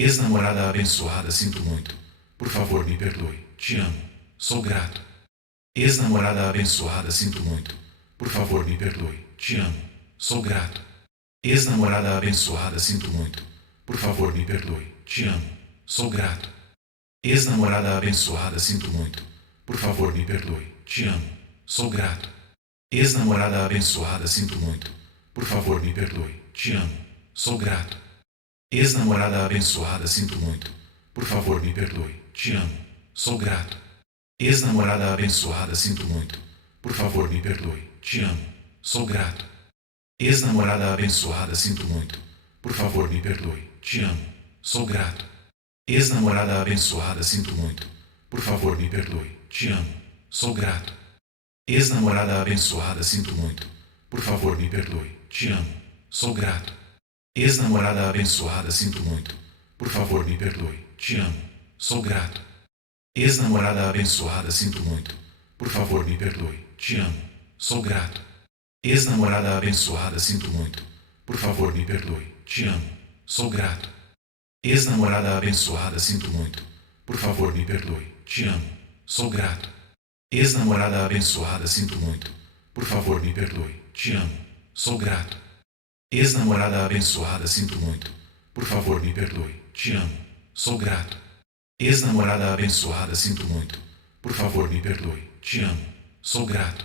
Ex-namorada abençoada, sinto muito. Por favor, me perdoe. Te amo. Sou grato. Ex-namorada abençoada, sinto muito. Por favor, me perdoe. Te amo. Sou grato. Ex-namorada abençoada, sinto muito. Por favor, me perdoe. Te amo. Sou grato. Ex-namorada abençoada, sinto muito. Por favor, me perdoe. Te amo. Sou grato. Ex-namorada abençoada, sinto muito. Por favor, me perdoe. Te amo. Sou grato. Ex-namorada abençoada, sinto muito. Por favor, me perdoe. Te amo. Sou grato. Ex-namorada abençoada, sinto muito. Por favor, me perdoe. Te amo. Sou grato. Ex-namorada abençoada, sinto muito. Por favor, me perdoe. Te amo. Sou grato. Ex-namorada abençoada, sinto muito. Por favor, me perdoe. Te amo. Sou grato. Ex-namorada abençoada, sinto muito. Por favor, me perdoe. Te amo. Sou grato. Ex-namorada abençoada, sinto muito. Por favor, me perdoe. Te amo. Sou grato. Ex-namorada abençoada, sinto muito. Por favor, me perdoe. Te amo. Sou grato. Ex-namorada abençoada, sinto muito. Por favor, me perdoe. Te amo. Sou grato. Ex-namorada abençoada, sinto muito. Por favor, me perdoe. Te amo. Sou grato. Ex-namorada abençoada, sinto muito. Por favor, me perdoe. Te amo. Sou grato. Ex-namorada abençoada, sinto muito. Por favor, me perdoe. Te amo. Sou grato. Ex-namorada abençoada, sinto muito. Por favor, me perdoe. Te amo. Sou grato.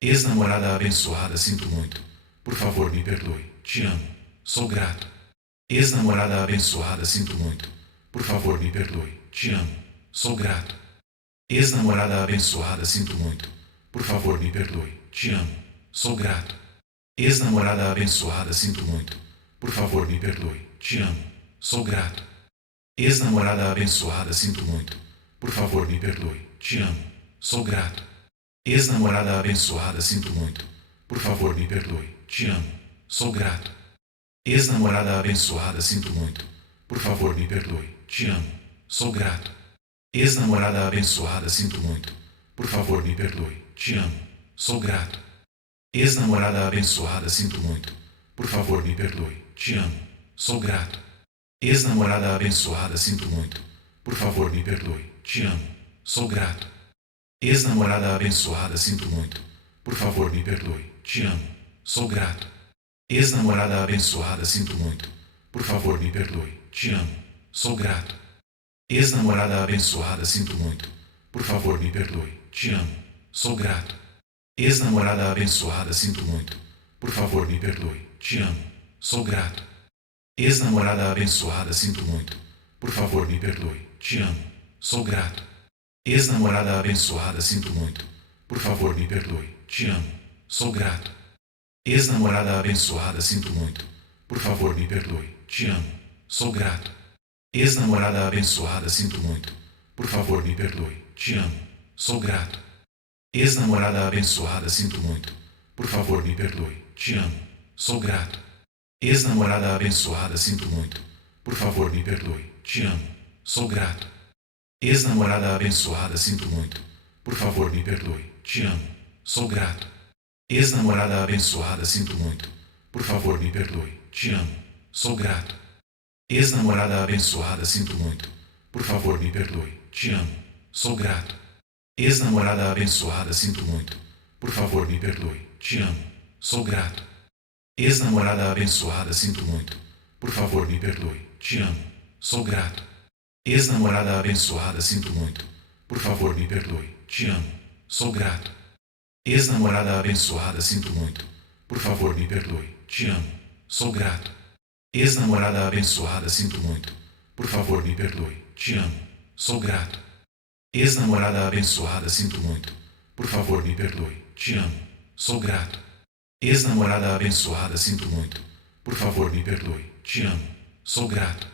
Ex-namorada abençoada, sinto muito. Por favor, me perdoe. Te amo. Sou grato. Ex-namorada abençoada, sinto muito. Por favor, me perdoe. Te amo. Sou grato. Ex-namorada abençoada, sinto muito. Por favor, me perdoe. Te amo. Sou grato. Ex-namorada abençoada, sinto muito. Por favor, me perdoe. Te amo. Sou grato. Ex-namorada abençoada, sinto muito. Por favor, me perdoe. Te amo. Sou grato. Ex-namorada abençoada, sinto muito. Por favor, me perdoe. Te amo. Sou grato. Ex-namorada abençoada, sinto muito. Por favor, me perdoe. Te amo. Sou grato. Ex-namorada abençoada, sinto muito. Por favor, me perdoe. Te amo. Sou grato. Ex-namorada abençoada, sinto muito. Por favor, me perdoe. Te amo. Sou grato. Ex-namorada abençoada, sinto muito. Por favor, me perdoe. Te amo. Sou grato. Ex-namorada abençoada, sinto muito. Por favor, me perdoe. Te amo. Sou grato. Ex-namorada abençoada, sinto muito. Por favor, me perdoe. Te amo. Sou grato. Ex-namorada abençoada, sinto muito. Por favor, me perdoe. Te amo. Sou grato. Ex-namorada abençoada, sinto muito. Por favor, me perdoe. Te amo. Sou grato. Ex-namorada abençoada, sinto muito. Por favor, me perdoe. Te amo. Sou grato. Ex-namorada abençoada, sinto muito. Por favor, me perdoe. Te amo. Sou grato. Ex-namorada abençoada, sinto muito. Por favor, me perdoe. Te amo. Sou grato. Ex-namorada abençoada, sinto muito. Por favor, me perdoe. Te amo. Sou grato. Ex-namorada abençoada, sinto muito. Por favor, me perdoe. Te amo. Sou grato. Ex-namorada abençoada, sinto muito. Por favor, me perdoe. Te amo. Sou grato. Ex-namorada abençoada, sinto muito. Por favor, me perdoe. Te amo. Sou grato. Ex-namorada abençoada, sinto muito. Por favor, me perdoe. Te amo. Sou grato. Ex-namorada abençoada, sinto muito. Por favor, me perdoe. Te amo. Sou grato. Ex-namorada abençoada, sinto muito. Por favor, me perdoe. Te amo. Sou grato. Ex-namorada abençoada, sinto muito. Por favor, me perdoe. Te amo. Sou grato. Ex-namorada abençoada, sinto muito. Por favor, me perdoe. Te amo. Sou grato. Ex-namorada abençoada, sinto muito. Por favor, me perdoe. Te amo. Sou grato. Ex-namorada abençoada, sinto muito. Por favor, me perdoe. Te amo. Sou grato. Ex-namorada abençoada, sinto muito. Por favor, me perdoe. Te amo. Sou grato. Ex-namorada abençoada, sinto muito. Por favor, me perdoe. Te amo. Sou grato.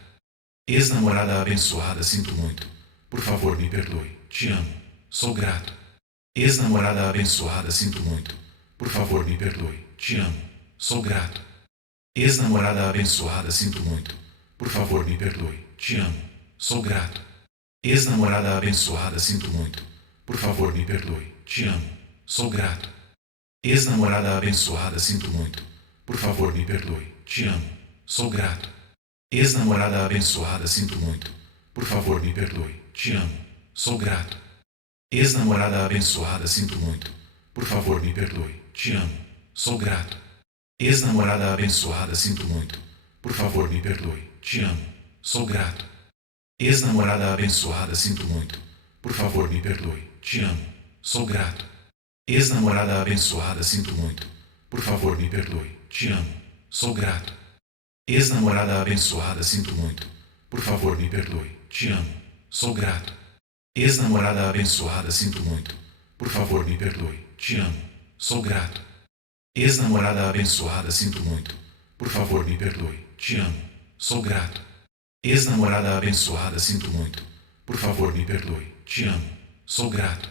Ex-namorada abençoada, sinto muito. Por favor, me perdoe. Te amo. Sou grato. Ex-namorada abençoada, sinto muito. Por favor, me perdoe. Te amo. Sou grato. Ex-namorada abençoada, sinto muito. Por favor, me perdoe. Te amo. Sou grato. Ex-namorada abençoada, sinto muito. Por favor, me perdoe. Te amo. Sou grato. Ex-namorada abençoada, sinto muito. Por favor, me perdoe. Te amo. Sou grato. Ex-namorada abençoada, sinto muito. Por favor, me perdoe. Te amo. Sou grato. Ex-namorada abençoada, sinto muito. Por favor, me perdoe. Te amo. Sou grato. Ex-namorada abençoada, sinto muito. Por favor, me perdoe. Te amo. Sou grato. Ex-namorada abençoada, sinto muito. Por favor, me perdoe. Te amo. Sou grato. Ex-namorada abençoada, sinto muito. Por favor, me perdoe. Te amo. Sou grato. Ex-namorada abençoada, sinto muito. Por favor, me perdoe. Te amo. Sou grato. Ex-namorada abençoada, sinto muito. Por favor, me perdoe. Te amo. Sou grato. Ex-namorada abençoada, sinto muito. Por favor, me perdoe. Te amo. Sou grato. Ex-namorada abençoada, sinto muito. Por favor, me perdoe. Te amo. Sou grato.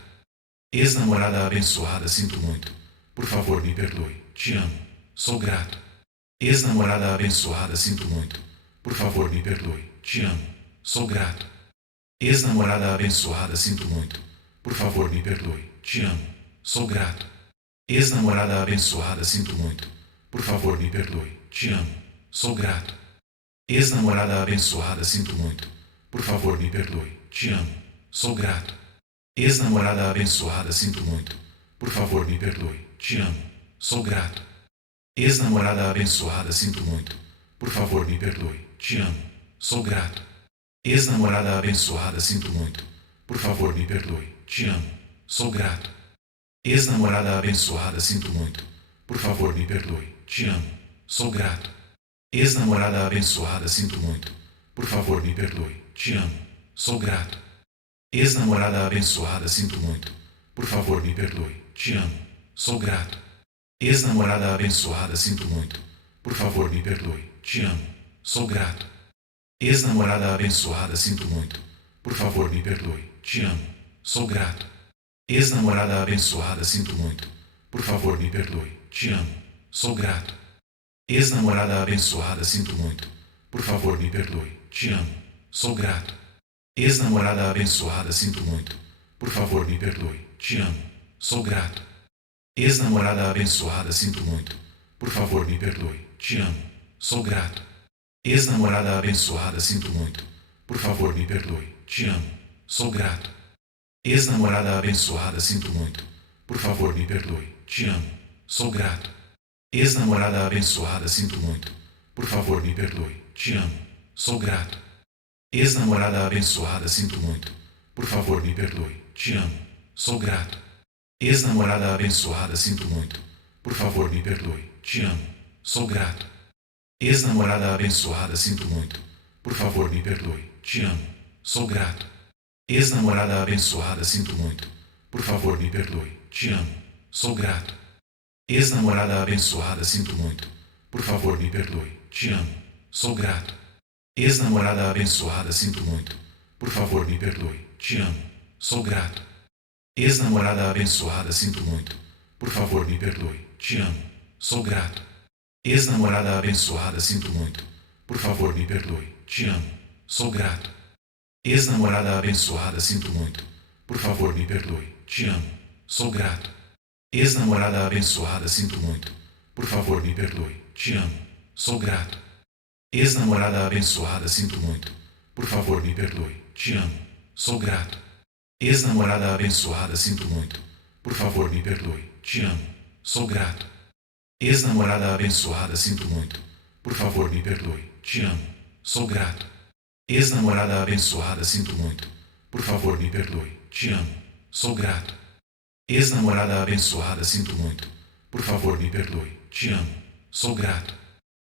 Ex-namorada abençoada, sinto muito. Por favor, me perdoe. Te amo. Sou grato. Ex-namorada abençoada, sinto muito. Por favor, me perdoe. Te amo. Sou grato. Ex-namorada abençoada, sinto muito. Por favor, me perdoe. Te amo. Sou grato. Ex-namorada abençoada, sinto muito. Por favor, me perdoe. Te amo. Sou grato. Ex-namorada abençoada, sinto muito. Por favor, me perdoe. Te amo. Sou grato. Ex-namorada abençoada, sinto muito. Por favor, me perdoe. Te amo. Sou grato. Ex-namorada abençoada, sinto muito. Por favor, me perdoe. Te amo. Sou grato. Ex-namorada abençoada, sinto muito. Por favor, me perdoe. Te amo. Sou grato. Ex-namorada abençoada, sinto muito. Por favor, me perdoe. Te amo. Sou grato. Ex-namorada abençoada, sinto muito. Por favor, me perdoe. Te amo. Sou grato. Ex-namorada abençoada, sinto muito. Por favor, me perdoe. Te amo. Sou grato. Ex-namorada abençoada, sinto muito. Por favor, me perdoe. Te amo. Sou grato. Ex-namorada abençoada, sinto muito. Por favor, me perdoe. Te amo. Sou grato. Ex-namorada abençoada, sinto muito. Por favor, me perdoe. Te amo. Sou grato. Ex-namorada abençoada, sinto muito. Por favor, me perdoe. Te amo. Sou grato. Ex-namorada abençoada, sinto muito. Por favor, me perdoe. Te amo. Sou grato. Ex-namorada abençoada, sinto muito. Por favor, me perdoe. Te amo. Sou grato. Ex-namorada abençoada, sinto muito. Por favor, me perdoe. Te amo. Sou grato. Ex-namorada abençoada, sinto muito. Por favor, me perdoe. Te amo. Sou grato. Ex-namorada abençoada, sinto muito. Por favor, me perdoe. Te amo. Sou grato. Ex-namorada abençoada, sinto muito. Por favor, me perdoe. Te amo. Sou grato. Ex-namorada abençoada, sinto muito. Por favor, me perdoe. Te amo. Sou grato. Ex-namorada abençoada, sinto muito. Por favor, me perdoe. Te amo. Sou grato. Ex-namorada abençoada, sinto muito. Por favor, me perdoe. Te amo. Sou grato. Ex-namorada abençoada, sinto muito. Por favor, me perdoe. Te amo. Sou grato. Ex-namorada abençoada, sinto muito. Por favor, me perdoe. Te amo. Sou grato. Ex-namorada abençoada, sinto muito. Por favor, me perdoe. Te amo. Sou grato. Ex-namorada abençoada, sinto muito. Por favor, me perdoe. Te amo. Sou grato. Ex-namorada abençoada, sinto muito. Por favor, me perdoe. Te amo. Sou grato. Ex-namorada abençoada, sinto muito. Por favor, me perdoe. Te amo. Sou grato. Ex-namorada abençoada, sinto muito. Por favor, me perdoe. Te amo. Sou grato. Ex-namorada abençoada, sinto muito. Por favor, me perdoe. Te amo. Sou grato. Ex-namorada abençoada, sinto muito. Por favor, me perdoe. Te amo. Sou grato. Ex-namorada abençoada, sinto muito. Por favor, me perdoe. Te amo. Sou grato. Ex-namorada abençoada, sinto muito. Por favor, me perdoe. Te amo. Sou grato.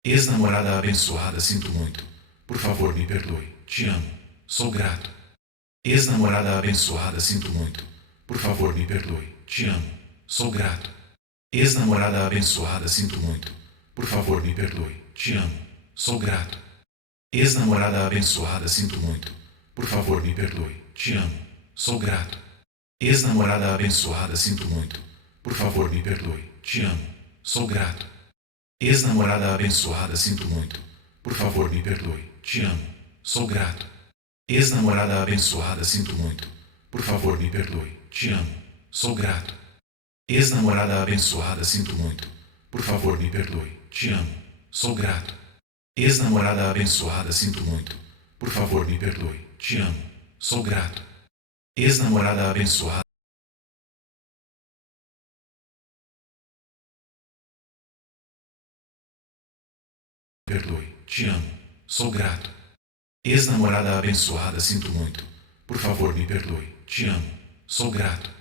Ex-namorada abençoada, sinto muito. Por favor, me perdoe. Te amo. Sou grato. Ex-namorada abençoada, sinto muito. Por favor, me perdoe. Te amo. Sou grato. Ex-namorada abençoada, sinto muito. Por favor, me perdoe. Te amo. Sou grato. Ex-namorada abençoada, sinto muito. Por favor, me perdoe. Te amo. Sou grato. Ex-namorada abençoada, sinto muito. Por favor, me perdoe. Te amo. Sou grato. Ex-namorada abençoada, sinto muito. Por favor, me perdoe. Te amo. Sou grato. Ex-namorada abençoada, sinto muito. Por favor, me perdoe. Te amo. Sou grato. Ex-namorada abençoada, sinto muito. Por favor, me perdoe. Te amo. Sou grato. Ex-namorada abençoada, sinto muito. Por favor, me perdoe. Te amo. Sou grato. Ex-namorada abençoada. Perdoe. Te amo. Sou grato. Ex-namorada abençoada, sinto muito. Por favor, me perdoe. Te amo. Sou grato.